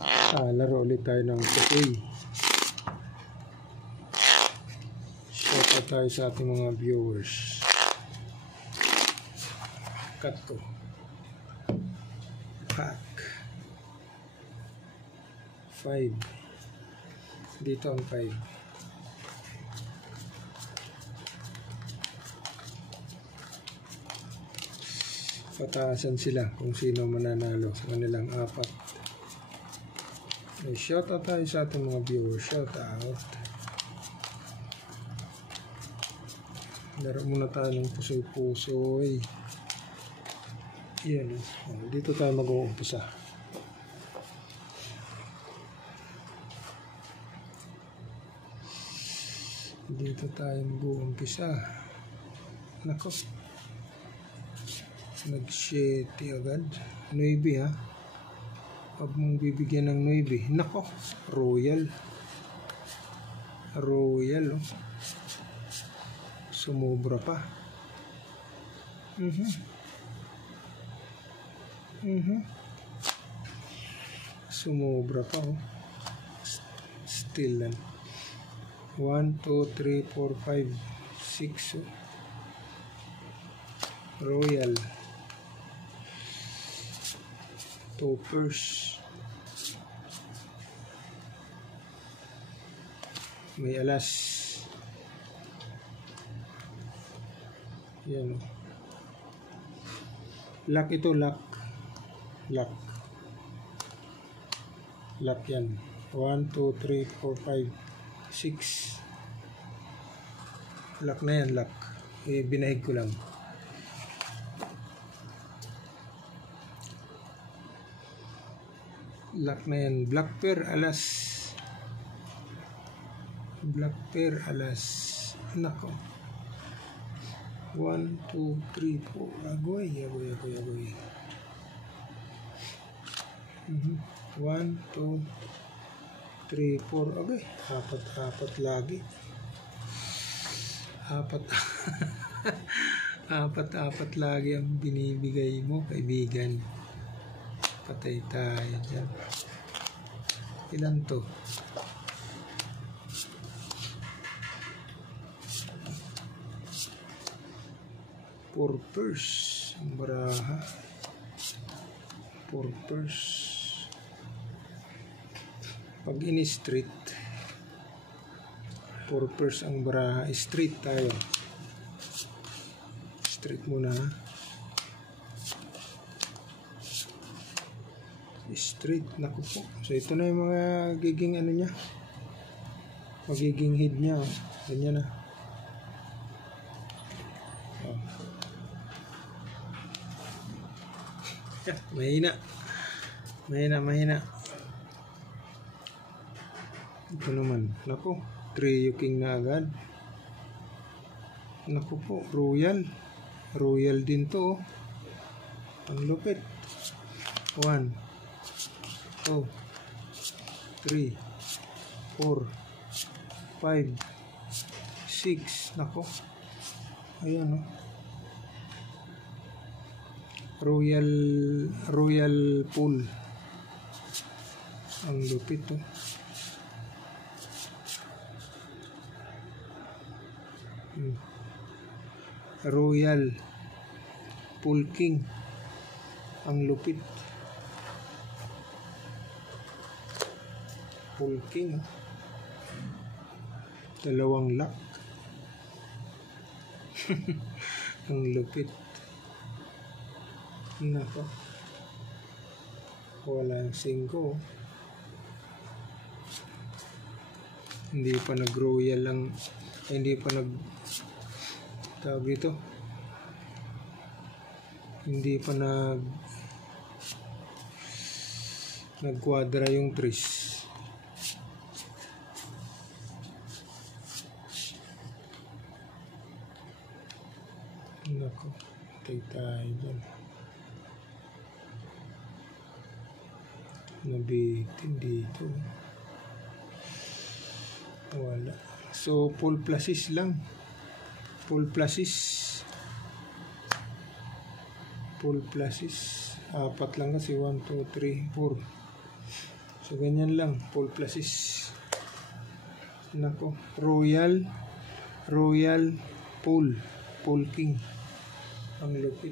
Laro ulit tayo ng Pusoy. Shout out tayo sa ating mga viewers. Cut ko. Pack 5. Dito ang 5. Pataasan sila kung sino mananalo sa kanilang 4. Shout out tayo sa ating mga viewers. Shout out. Laro muna tayo ng pusoy-pusoy. Yan. Dito tayo mag-uumpisa. Dito tayo mag-uumpisa. Nako. Nag-7 agad. 9 ha. Huwag mong bibigyan ng 9. Nako. Royal. Royal oh. Sumobra pa. Sumobra pa oh. Still lang. 1, 2, 3, 4, 5, 6 oh. Royal. Toppers. May alas. Yan. Lock ito, lock. Lock. Lock yan. 1, 2, 3, 4, 5, 6. Lock na yan, lock. Binahig ko lang. Lock na yan. Black pair, alas. Black pair, alas. Nako. 1, 2, 3, 4. Agoy. 1, 2, 3, 4. Agoy. Apat lagi. Apat lagi ang binibigay mo, kaibigan. Patay tayo dyan. Ilan to? Purpers. Ang baraha. Purpers. Pag ini-street, purpers ang baraha. Street tayo. Street muna ha. Street, naku po. So ito na yung mga giging ano niya, magiging head niya oh. Ganyan na oh. Mahina ito naman, naku, trio king na agad. Naku po, royal din to oh. Ang lupit. 1, 2, 3, 4, 5, 6. Nako. Ayan oh. Royal pool. Ang lupit oh. Royal pool king. Ang lupit. Pool king. Dalawang lock. Ang lupit. Nako. Wala yung 5. Hindi pa nag-royal lang. Hindi pa tawag dito. Hindi pa nag-quadra yung tris. Nako, tayo dyan. Nabitin dito. Wala. So, full pluses lang. Full pluses. 4 lang kasi 1, 2, 3, 4. So, ganyan lang. Full plasis. Nako. Royal Pool. Pool King. Ang lupit.